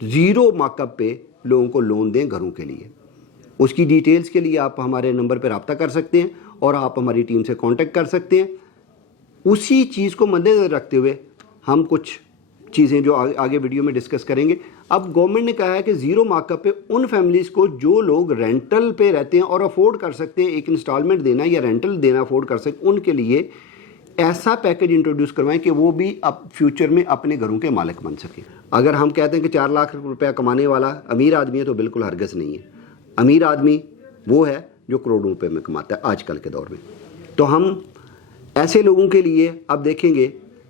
Zero markup पे लोगों को लोन दें घरों के लिए। उसकी डिटेल्स के लिए आप हमारे नंबर पर रब्ता कर सकते हैं और आप हमारी टीम से कांटेक्ट कर सकते हैं। उसी चीज़ को मद्देनज़र रखते हुए हम कुछ चीज़ें जो आगे वीडियो में डिस्कस करेंगे। अब गवर्नमेंट ने कहा है कि ज़ीरो मार्कअप पे उन फैमिलीज़ को जो लोग रेंटल पे रहते हैं और अफोर्ड कर सकते हैं, एक इंस्टॉलमेंट देना या रेंटल देना अफोर्ड कर सकते, उनके लिए ऐसा पैकेज इंट्रोड्यूस करवाएं कि वो भी अब फ्यूचर में अपने घरों के मालिक बन सकें। अगर हम कहते हैं कि 4 लाख रुपया कमाने वाला अमीर आदमी है, तो बिल्कुल हरगिज़ नहीं है। अमीर आदमी वो है जो करोड़ों रुपए में कमाता है आजकल के दौर में। तो हम ऐसे लोगों के लिए अब देखेंगे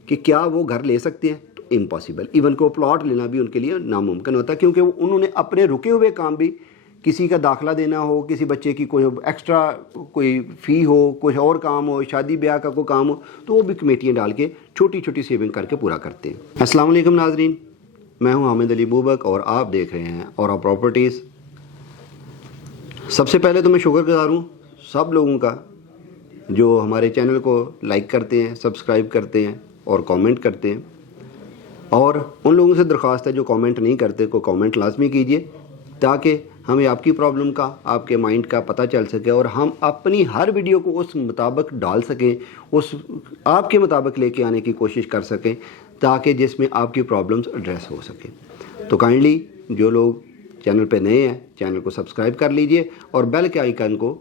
कि क्या वो घर ले सकते हैं, तो इम्पॉसिबल। इवन को प्लॉट लेना भी उनके लिए नामुमकिन होता है, क्योंकि उन्होंने अपने रुके हुए काम भी, किसी का दाखला देना हो, किसी बच्चे की कोई एक्स्ट्रा कोई फ़ी हो, कुछ और काम हो, शादी ब्याह का कोई काम हो, तो वो भी कमेटियाँ डाल के छोटी छोटी सेविंग करके पूरा करते हैं। अस्सलाम वालेकुम नाजरीन, मैं हूँ हामिद अली बूबक और आप देख रहे हैं औरा प्रॉपर्टीज़। सबसे पहले तो मैं शुक्रगुज़ार हूँ सब लोगों का जो हमारे चैनल को लाइक करते हैं, सब्सक्राइब करते हैं और कमेंट करते हैं। और उन लोगों से दरख्वास्त है जो कमेंट नहीं करते, को कमेंट लाजमी कीजिए, ताकि हमें आपकी प्रॉब्लम का, आपके माइंड का पता चल सके और हम अपनी हर वीडियो को उस मुताबिक डाल सकें, उस आपके मुताबिक लेके आने की कोशिश कर सकें, ताकि जिसमें आपकी प्रॉब्लम्स एड्रेस हो सकें। तो काइंडली जो लोग चैनल पे नए हैं, चैनल को सब्सक्राइब कर लीजिए और बेल के आइकन को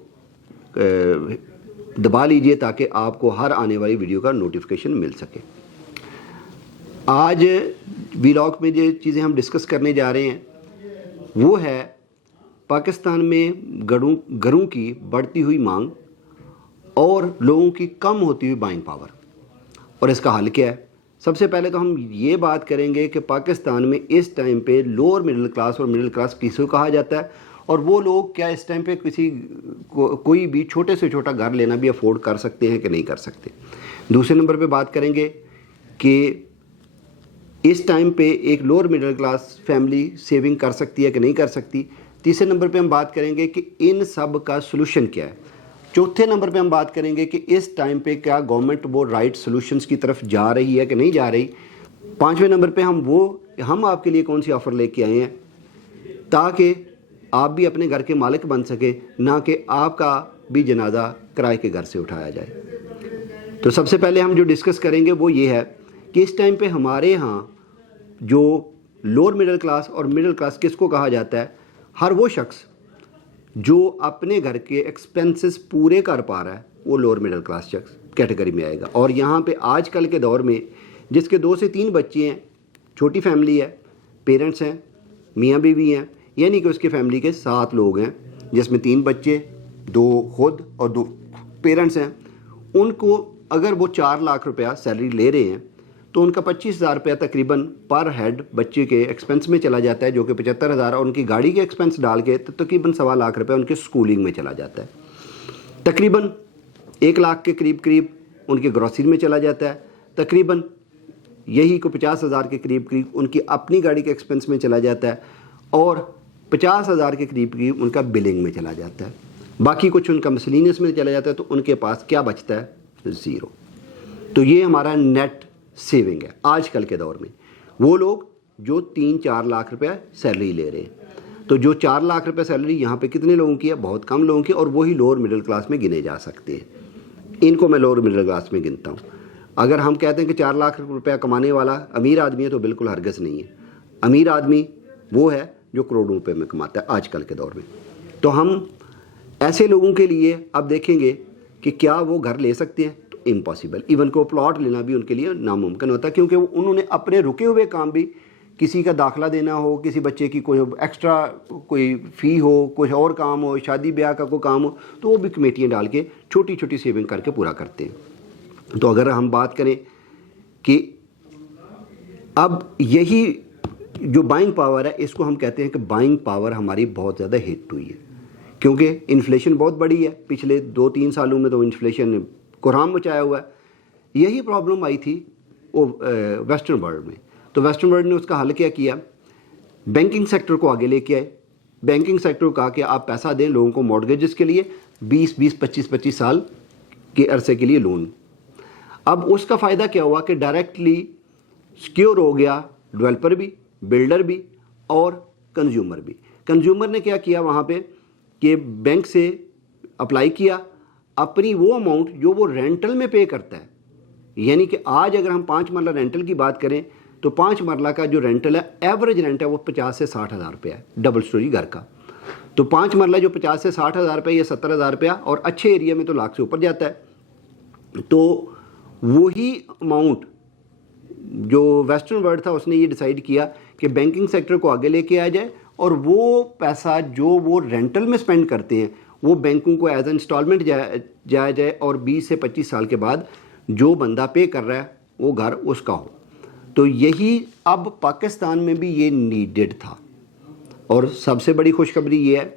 दबा लीजिए, ताकि आपको हर आने वाली वीडियो का नोटिफिकेशन मिल सके। आज व्लॉग में जो चीज़ें हम डिस्कस करने जा रहे हैं वो है पाकिस्तान में घरों की बढ़ती हुई मांग और लोगों की कम होती हुई बाइंग पावर, और इसका हल क्या है। सबसे पहले तो हम ये बात करेंगे कि पाकिस्तान में इस टाइम पे लोअर मिडिल क्लास और मिडिल क्लास किसको कहा जाता है, और वो लोग क्या इस टाइम पे कोई भी छोटे से छोटा घर लेना भी अफोर्ड कर सकते हैं कि नहीं कर सकते। दूसरे नंबर पे बात करेंगे कि इस टाइम पे एक lower middle class family saving कर सकती है कि नहीं कर सकती। तीसरे नंबर पे हम बात करेंगे कि इन सब का सलूशन क्या है। चौथे नंबर पे हम बात करेंगे कि इस टाइम पे क्या गवर्नमेंट वो राइट सॉल्यूशंस की तरफ जा रही है कि नहीं जा रही। पाँचवें नंबर पे हम आपके लिए कौन सी ऑफ़र लेके आए हैं ताकि आप भी अपने घर के मालिक बन सके, ना कि आपका भी जनाजा किराए के घर से उठाया जाए। तो सबसे पहले हम जो डिस्कस करेंगे वो ये है कि इस टाइम पे हमारे यहाँ जो लोअर मिडिल क्लास और मिडिल क्लास किसको कहा जाता है, हर वो शख्स जो अपने घर के एक्सपेंसेस पूरे कर पा रहा है वो लोअर मिडिल क्लास शख्स कैटेगरी में आएगा। और यहाँ पे आजकल के दौर में जिसके 2 से 3 बच्चे हैं, छोटी फैमिली है, पेरेंट्स हैं, मियाँ बीवी हैं, यानी कि उसकी फैमिली के 7 लोग हैं, जिसमें 3 बच्चे, 2 खुद और 2 पेरेंट्स हैं, उनको अगर वो 4 लाख रुपया सैलरी ले रहे हैं तो उनका 25,000 रुपया तकरीबन पर हेड बच्चे के एक्सपेंस में चला जाता है, जो कि 75,000 और उनकी गाड़ी के एक्सपेंस डाल के तो तकरीबन 1.25 लाख रुपया उनके स्कूलिंग में चला जाता है। तकरीबन 1 लाख के करीब उनकी ग्रॉसरी में चला जाता है। तकरीबन यही को 50,000 के करीब उनकी अपनी गाड़ी के एक्सपेंस में चला जाता है और 50,000 के करीब उनका बिलिंग में चला जाता है। बाकी कुछ उनका मिसलिनियस में चला जाता है, तो उनके पास क्या बचता है? ज़ीरो। तो ये हमारा नेट सेविंग है आजकल के दौर में। वो लोग जो 3-4 लाख रुपया सैलरी ले रहे हैं, तो जो 4 लाख रुपये सैलरी यहाँ पे कितने लोगों की है? बहुत कम लोगों की, और वही लोअर मिडिल क्लास में गिने जा सकते हैं। इनको मैं लोअर मिडिल क्लास में गिनता हूँ। अगर हम कहते हैं कि 4 लाख रुपया कमाने वाला अमीर आदमी है, तो बिल्कुल हरगिज़ नहीं है। अमीर आदमी वो है जो करोड़ों रुपये में कमाता है आजकल के दौर में। तो हम ऐसे लोगों के लिए अब देखेंगे कि क्या वो घर ले सकते हैं, तो इम्पॉसिबल। इवन को प्लॉट लेना भी उनके लिए नामुमकिन होता है, क्योंकि उन्होंने अपने रुके हुए काम भी, किसी का दाखला देना हो, किसी बच्चे की कोई एक्स्ट्रा कोई फ़ी हो, कुछ और काम हो, शादी ब्याह का कोई काम हो, तो वो भी कमेटियाँ डाल के छोटी छोटी सेविंग करके पूरा करते हैं। तो अगर हम बात करें कि अब यही जो बाइंग पावर है, इसको हम कहते हैं कि बाइंग पावर हमारी बहुत ज़्यादा हिट हुई है, क्योंकि इन्फ्लेशन बहुत बड़ी है। पिछले 2-3 सालों में तो इन्फ्लेशन कोहराम मचाया हुआ है। यही प्रॉब्लम आई थी वो वेस्टर्न वर्ल्ड में। तो वेस्टर्न वर्ल्ड ने उसका हल क्या किया? बैंकिंग सेक्टर को आगे लेके आए। बैंकिंग सेक्टर को कहा कि आप पैसा दें लोगों को मॉर्गेजेस के लिए 20-20, 25-25 साल के अरसे के लिए लोन। अब उसका फ़ायदा क्या हुआ कि डायरेक्टली सिक्योर हो गया डेवलपर भी, बिल्डर भी اور کنزیومر بھی. کنزیومر نے کیا کیا وہاں پہ کہ بینک سے اپلائی کیا اپنی وہ اماؤنٹ جو وہ رینٹل میں پے کرتا ہے. یعنی کہ آج اگر ہم 5 مرلہ رینٹل کی بات کریں تو 5 مرلہ کا جو رینٹل ہے ایوریج رینٹ ہے وہ 50 سے 60 ہزار روپیہ ہے ڈبل سٹوری گھر کا. تو 5 مرلہ جو 50 سے 60 ہزار روپیہ یا 70 ہزار روپیہ اور اچھے ایریا میں تو لاکھ سے اوپر جاتا ہے. تو وہی اماؤنٹ جو ویسٹرن ورلڈ تھا اس نے یہ ڈیسائیڈ کیا کہ بینکنگ سیکٹر کو آگے لے کے آ جائے اور وہ پیسہ جو وہ رینٹل میں سپینڈ کرتے ہیں وہ بینکوں کو ایز این انسٹالمنٹ جایا جائے اور 20 سے 25 سال کے بعد جو بندہ پے کر رہا ہے وہ گھر اس کا ہو. تو یہی اب پاکستان میں بھی یہ نیڈڈ تھا. اور سب سے بڑی خوشخبری یہ ہے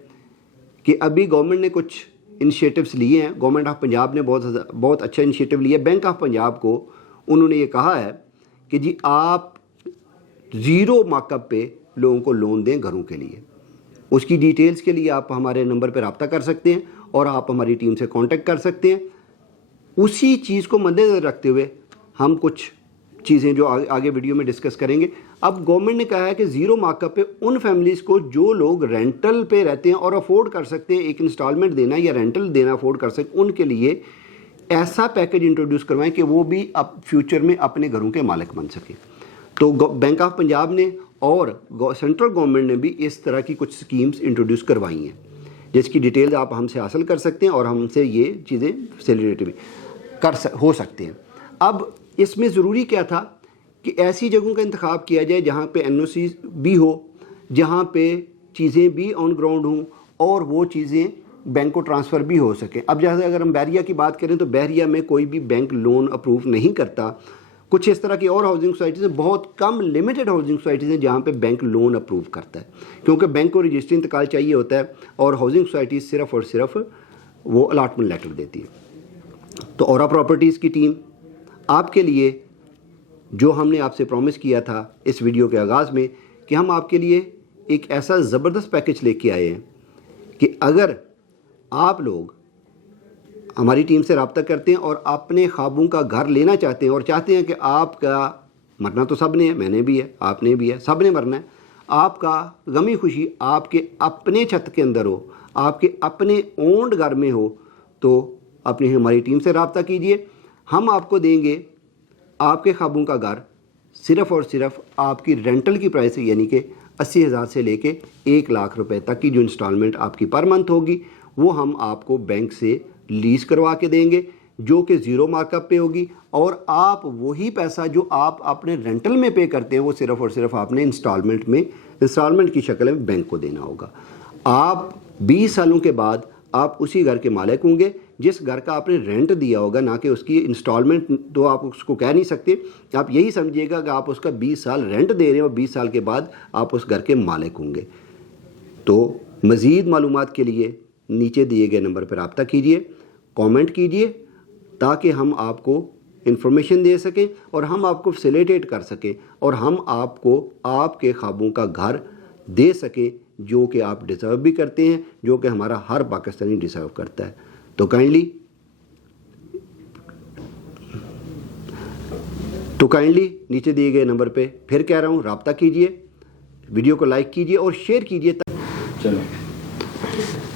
کہ ابھی گورنمنٹ نے کچھ انیشیٹوز لیے ہیں. گورنمنٹ آف پنجاب نے بہت اچھا انیشیٹو لیا. بینک آف پنجاب کو انہوں نے یہ کہا ہے کہ جی آپ 0 مارک اپ پہ لوگوں کو لون دیں گھروں کے لیے. اس کی ڈیٹیلز کے لیے آپ ہمارے نمبر پہ رابطہ کر سکتے ہیں اور آپ ہماری ٹیم سے کانٹیکٹ کر سکتے ہیں. اسی چیز کو مد نظر رکھتے ہوئے ہم کچھ چیزیں جو آگے ویڈیو میں ڈسکس کریں گے. اب گورنمنٹ نے کہا ہے کہ 0 مارک اپ پہ ان فیملیز کو جو لوگ رینٹل پہ رہتے ہیں اور افورڈ کر سکتے ہیں ایک انسٹالمنٹ دینا یا رینٹل دینا افورڈ کر سکتے ان کے لیے ایسا پیکج انٹروڈیوس کروائیں کہ وہ بھی اب فیوچر میں اپنے گھروں کے مالک بن سکیں. تو بینک آف پنجاب نے اور سینٹرل گورنمنٹ نے بھی اس طرح کی کچھ سکیمز انٹروڈیوس کروائی ہیں جس کی ڈیٹیلز آپ ہم سے حاصل کر سکتے ہیں اور ہم سے یہ چیزیں فیسیلیٹیٹ بھی ہو سکتے ہیں. اب اس میں ضروری کیا تھا کہ ایسی جگہوں کا انتخاب کیا جائے جہاں پہ NOC بھی ہو, جہاں پہ چیزیں بھی آن گراؤنڈ ہوں اور وہ چیزیں بینک کو ٹرانسفر بھی ہو سکیں. اب جیسے اگر ہم بحریہ کی بات کریں تو بحریہ میں کوئی بھی بینک لون اپروو نہیں کرتا. کچھ اس طرح کی اور ہاؤسنگ سوسائٹیز ہیں, بہت کم لمیٹڈ ہاؤسنگ سوسائٹیز ہیں جہاں پہ بینک لون اپروو کرتا ہے کیونکہ بینک کو رجسٹری انتقال چاہیے ہوتا ہے اور ہاؤسنگ سوسائٹیز صرف اور صرف وہ الاٹمنٹ لیٹر دیتی ہے. تو اورا پراپرٹیز کی ٹیم آپ کے لیے جو ہم نے آپ سے پرومس کیا تھا اس ویڈیو کے آغاز میں کہ ہم آپ کے لیے ایک ایسا زبردست پیکج لے کے آئے ہیں کہ اگر آپ لوگ ہماری ٹیم سے رابطہ کرتے ہیں اور اپنے خوابوں کا گھر لینا چاہتے ہیں اور چاہتے ہیں کہ آپ کا مرنا تو سب نے ہے, میں نے بھی ہے, آپ نے بھی ہے, سب نے مرنا ہے, آپ کا غمی خوشی آپ کے اپنے چھت کے اندر ہو, آپ کے اپنے اونڈ گھر میں ہو, تو اپنی ہماری ٹیم سے رابطہ کیجئے. ہم آپ کو دیں گے آپ کے خوابوں کا گھر صرف اور صرف آپ کی رینٹل کی پرائس یعنی کہ 80,000 سے لے کے 1 لاکھ روپے تک کی جو انسٹالمنٹ آپ کی پر منتھ ہوگی وہ ہم آپ کو بینک سے لیز کروا کے دیں گے جو کہ 0 مارک اپ پہ ہوگی. اور آپ وہی پیسہ جو آپ اپنے رینٹل میں پے کرتے ہیں وہ صرف اور صرف آپ نے انسٹالمنٹ کی شکل میں بینک کو دینا ہوگا. آپ 20 سالوں کے بعد آپ اسی گھر کے مالک ہوں گے جس گھر کا آپ نے رینٹ دیا ہوگا, نہ کہ اس کی انسٹالمنٹ. تو آپ اس کو کہہ نہیں سکتے, آپ یہی سمجھیے گا کہ آپ اس کا 20 سال رینٹ دے رہے ہیں اور 20 سال کے بعد آپ اس گھر کے مالک ہوں گے. تو مزید معلومات کے لیے نیچے دیے گئے نمبر پر رابطہ کیجئے, کامنٹ کیجئے تاکہ ہم آپ کو انفارمیشن دے سکیں اور ہم آپ کو فیسیلیٹیٹ کر سکیں اور ہم آپ کو آپ کے خوابوں کا گھر دے سکیں جو کہ آپ ڈیزرو بھی کرتے ہیں, جو کہ ہمارا ہر پاکستانی ڈیزرو کرتا ہے. تو کائنڈلی نیچے دیے گئے نمبر پہ پھر کہہ رہا ہوں رابطہ کیجئے, ویڈیو کو لائک کیجئے اور شیئر کیجئے.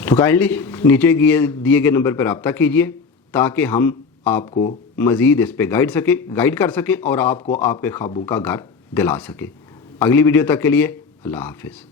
تو کائنڈلی نیچے دیے گئے نمبر پہ رابطہ کیجئے تاکہ ہم آپ کو مزید اس پہ گائیڈ کر سکیں اور آپ کو آپ کے خوابوں کا گھر دلا سکیں. اگلی ویڈیو تک کے لیے اللہ حافظ.